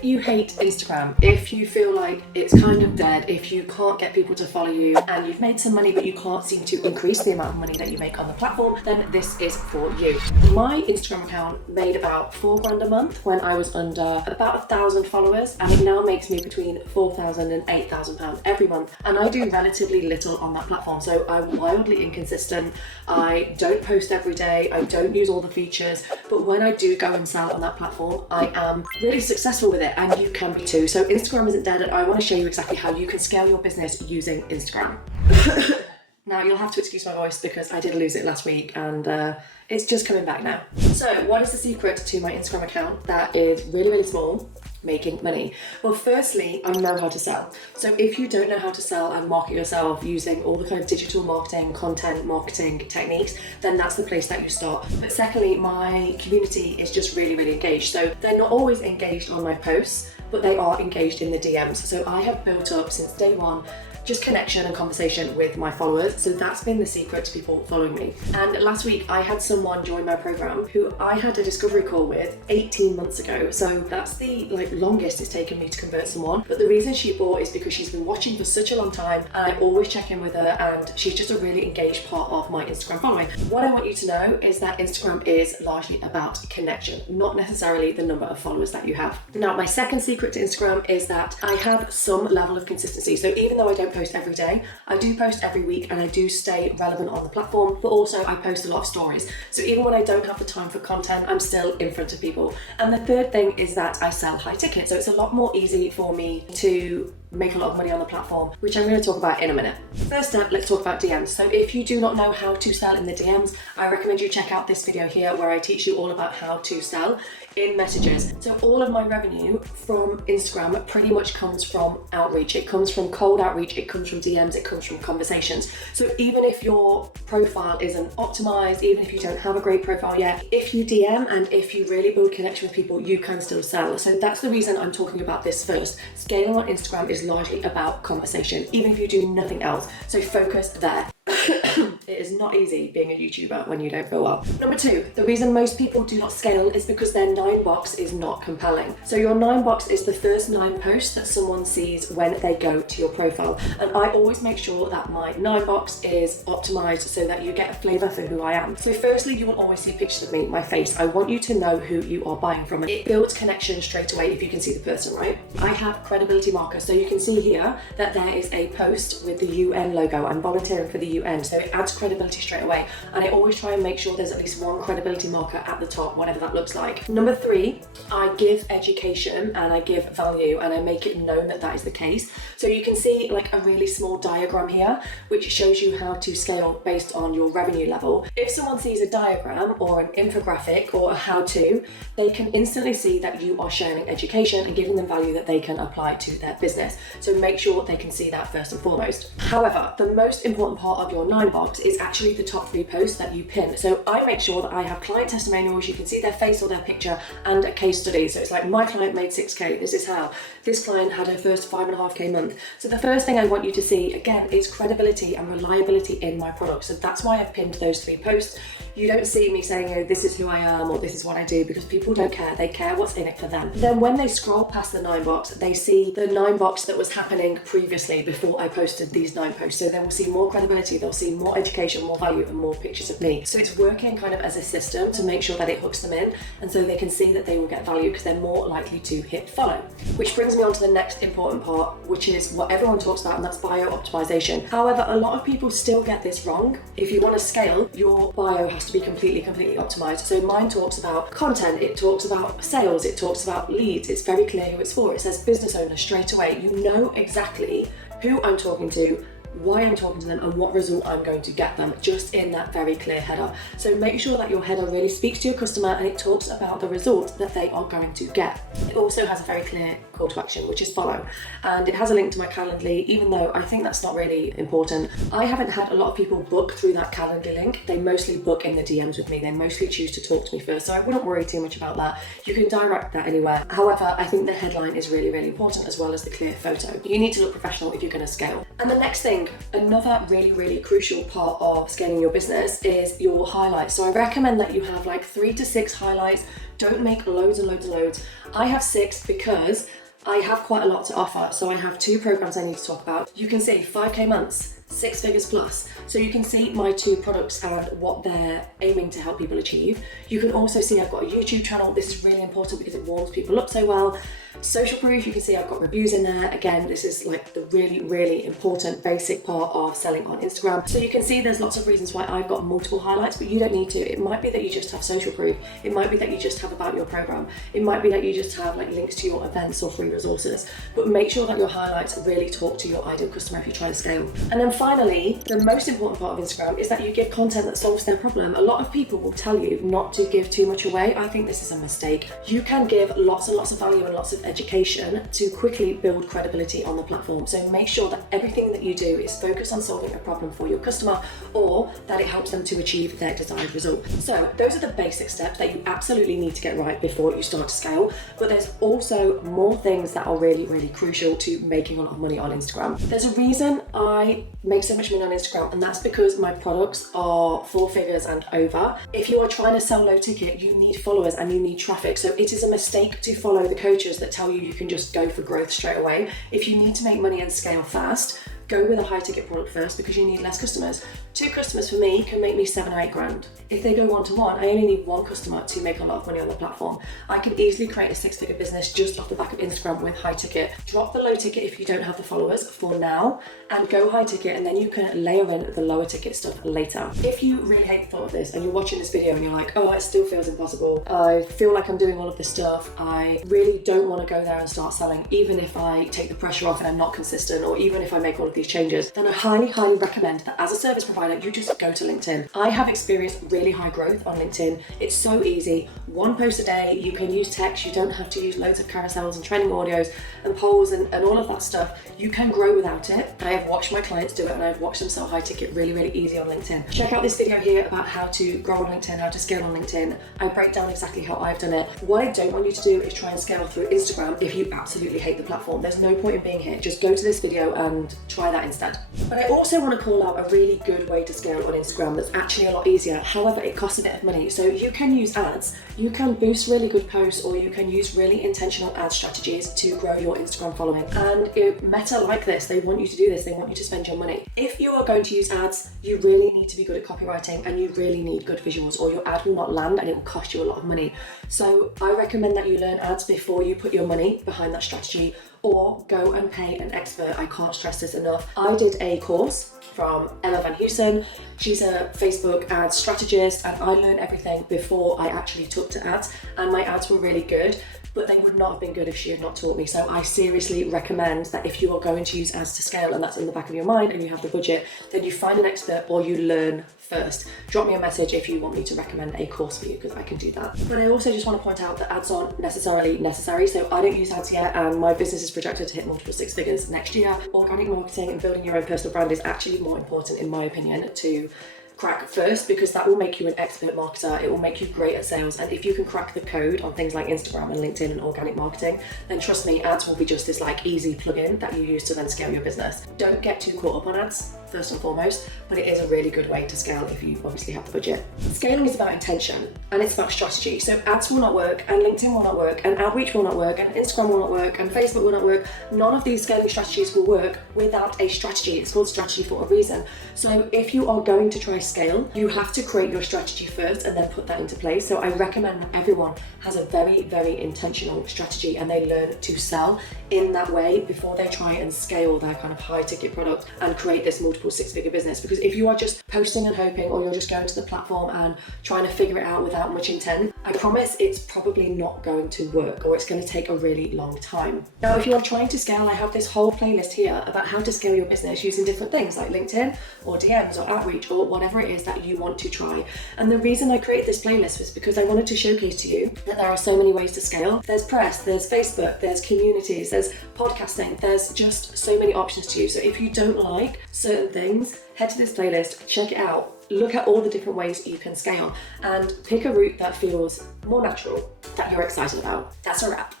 If you hate Instagram, if you feel like it's kind of dead, if you can't get people to follow you and you've made some money but you can't seem to increase the amount of money that you make on the platform, then this is for you. My Instagram account made about $4 grand a month when I was under about 1,000 followers, and it now makes me between £4,000 and £8,000 every month. And I do relatively little on that platform, so I'm wildly inconsistent. I don't post every day, I don't use all the features, but when I do go and sell on that platform, I am really successful with it, and you can be too. So Instagram isn't dead, and I want to show you exactly how you can scale your business using Instagram. Now, you'll have to excuse my voice because I did lose it last week, and it's just coming back now. So what is the secret to my Instagram account that is really, really small, making money? Well, firstly, I know how to sell. So if you don't know how to sell and market yourself using all the kind of digital marketing, content marketing techniques, then that's the place that you start. But secondly, my community is just really, really engaged. So they're not always engaged on my posts, but they are engaged in the DMs. So I have built up since day one just connection and conversation with my followers. So that's been the secret to people following me. And last week I had someone join my program who I had a discovery call with 18 months ago. So that's the longest it's taken me to convert someone. But the reason she bought is because she's been watching for such a long time, and I always check in with her, and she's just a really engaged part of my Instagram following. What I want you to know is that Instagram is largely about connection, not necessarily the number of followers that you have. Now, my second secret to Instagram is that I have some level of consistency. So even though I don't post every day, I do post every week, and I do stay relevant on the platform, but also I post a lot of stories. So even when I don't have the time for content, I'm still in front of people. And the third thing is that I sell high ticket. So it's a lot more easy for me to make a lot of money on the platform, which I'm going to talk about in a minute. First up, let's talk about DMs. So if you do not know how to sell in the DMs, I recommend you check out this video here where I teach you all about how to sell in messages. So all of my revenue from Instagram pretty much comes from outreach. It comes from cold outreach, it comes from DMs, it comes from conversations. So even if your profile isn't optimized, even if you don't have a great profile yet, if you DM and if you really build connection with people, you can still sell. So that's the reason I'm talking about this first. Scaling on Instagram is largely about conversation, even if you do nothing else. So focus there. It is not easy being a YouTuber when you don't feel well. Number two, the reason most people do not scale is because their 9 box is not compelling. So your 9 box is the first 9 posts that someone sees when they go to your profile. And I always make sure that my 9 box is optimized so that you get a flavor for who I am. So firstly, you will always see pictures of me, my face. I want you to know who you are buying from. It builds connection straight away if you can see the person, right? I have credibility markers. So you can see here that there is a post with the UN logo. I'm volunteering for the UN. So it adds credibility straight away, and I always try and make sure there's at least one credibility marker at the top, whatever that looks like. Number 3, I give education and I give value, and I make it known that that is the case. So you can see like a really small diagram here which shows you how to scale based on your revenue level. If someone sees a diagram or an infographic or a how-to, they can instantly see that you are sharing education and giving them value that they can apply to their business. So make sure they can see that first and foremost. However, the most important part of your 9 box is actually the top 3 posts that you pin. So I make sure that I have client testimonials, you can see their face or their picture, and a case study. So it's like, my client made 6K, this is how. This client had her first 5.5K month. So the first thing I want you to see, again, is credibility and reliability in my product. So that's why I've pinned those 3 posts. You don't see me saying, oh, this is who I am or this is what I do, because people don't care. They care what's in it for them. Then when they scroll past the 9 box, they see the 9 box that was happening previously before I posted these 9 posts. So they will see more credibility, they'll see more education, more value, and more pictures of me. So it's working kind of as a system to make sure that it hooks them in, and so they can see that they will get value because they're more likely to hit follow. Which brings me on to the next important part, which is what everyone talks about, and that's bio optimization. However, a lot of people still get this wrong. If you want to scale, your bio has to be completely optimized. So mine talks about content, it talks about sales, it talks about leads, it's very clear who it's for. It says business owner straight away. You know exactly who I'm talking to, why I'm talking to them, and what result I'm going to get them, just in that very clear header. So make sure that your header really speaks to your customer and it talks about the result that they are going to get. It also has a very clear call to action, which is follow, and it has a link to my Calendly, even though I think that's not really important. I haven't had a lot of people book through that Calendly link. They mostly book in the DMs with me. They mostly choose to talk to me first, so I wouldn't worry too much about that. You can direct that anywhere. However, I think the headline is really, really important, as well as the clear photo. You need to look professional if you're going to scale. And the next thing, another really, really crucial part of scaling your business is your highlights. So I recommend that you have like 3 to 6 highlights Don't make loads and loads and loads. I have 6 because I have quite a lot to offer. So I have 2 programs I need to talk about. You can see 5K months, 6 figures plus. So you can see my 2 products and what they're aiming to help people achieve. You can also see I've got a YouTube channel. This is really important because it warms people up so well. Social proof, you can see I've got reviews in there. Again, this is like the really, really important basic part of selling on Instagram. So you can see there's lots of reasons why I've got multiple highlights, but you don't need to. It might be that you just have social proof. It might be that you just have about your program. It might be that you just have like links to your events or free resources, but make sure that your highlights really talk to your ideal customer if you're trying to scale. And then finally, the most important part of Instagram is that you give content that solves their problem. A lot of people will tell you not to give too much away. I think this is a mistake. You can give lots and lots of value and lots of education to quickly build credibility on the platform. So make sure that everything that you do is focused on solving a problem for your customer, or that it helps them to achieve their desired result. So those are the basic steps that you absolutely need to get right before you start to scale. But there's also more things that are really, really crucial to making a lot of money on Instagram. There's a reason I make so much money on Instagram, and that's because my products are 4 figures and over. If you are trying to sell low ticket, you need followers and you need traffic. So it is a mistake to follow the coaches that tell you can just go for growth straight away. If you need to make money and scale fast, go with a high ticket product first because you need less customers. 2 customers for me can make me 7 or 8 grand. If they go 1-to-1, I only need 1 customer to make a lot of money on the platform. I can easily create a 6-figure business just off the back of Instagram with high ticket. Drop the low ticket if you don't have the followers for now, and go high ticket, and then you can layer in the lower ticket stuff later. If you really hate the thought of this and you're watching this video and you're like, oh, it still feels impossible. I feel like I'm doing all of this stuff. I really don't want to go there and start selling, even if I take the pressure off and I'm not consistent, or even if I make all of these changes, then I highly, highly recommend that as a service provider, you just go to LinkedIn. I have experienced really high growth on LinkedIn. It's so easy. 1 post a day, you can use text, you don't have to use loads of carousels and trending audios and polls and all of that stuff. You can grow without it. I have watched my clients do it, and I've watched them sell high ticket really, really easy on LinkedIn. Check out this video here about how to grow on LinkedIn, how to scale on LinkedIn. I break down exactly how I've done it. What I don't want you to do is try and scale through Instagram if you absolutely hate the platform. There's no point in being here. Just go to this video and try that instead. But I also want to call out a really good way to scale on Instagram that's actually a lot easier. However, it costs a bit of money. So you can use ads, you can boost really good posts, or you can use really intentional ad strategies to grow your Instagram following. And Meta like this, they want you to do this, they want you to spend your money. If you are going to use ads, you really need to be good at copywriting, and you really need good visuals, or your ad will not land and it will cost you a lot of money. So I recommend that you learn ads before you put your money behind that strategy, or go and pay an expert. I can't stress this enough. I did a course from Emma Van Heusen. She's a Facebook ad strategist, and I learned everything before I actually took to ads, and my ads were really good, but they would not have been good if she had not taught me. So I seriously recommend that if you are going to use ads to scale, and that's in the back of your mind, and you have the budget, then you find an expert or you learn first. Drop me a message if you want me to recommend a course for you, because I can do that. But I also just want to point out that ads aren't necessarily necessary. So I don't use ads yet, and my business is projected to hit multiple 6 figures next year. Organic marketing and building your own personal brand is actually more important, in my opinion, to crack first, because that will make you an expert marketer. It will make you great at sales. And if you can crack the code on things like Instagram and LinkedIn and organic marketing, then trust me, ads will be just this like easy plugin that you use to then scale your business. Don't get too caught up on ads, first and foremost, but it is a really good way to scale if you obviously have the budget. Scaling is about intention, and it's about strategy. So ads will not work, and LinkedIn will not work, and outreach will not work, and Instagram will not work, and Facebook will not work. None of these scaling strategies will work without a strategy. It's called strategy for a reason. So if you are going to try scale, you have to create your strategy first and then put that into place. So I recommend that everyone has a very, very intentional strategy, and they learn to sell in that way before they try and scale their kind of high ticket product and create this multiple 6-figure business. Because if you are just posting and hoping, or you're just going to the platform and trying to figure it out without much intent, I promise it's probably not going to work, or it's going to take a really long time. Now, if you are trying to scale, I have this whole playlist here about how to scale your business using different things like LinkedIn or DMs or outreach or whatever it is that you want to try. And the reason I created this playlist was because I wanted to showcase to you that there are so many ways to scale. There's press, there's Facebook, there's communities, there's podcasting, there's just so many options to you. So if you don't like certain things, head to this playlist, check it out, look at all the different ways you can scale, and pick a route that feels more natural, that you're excited about. That's a wrap.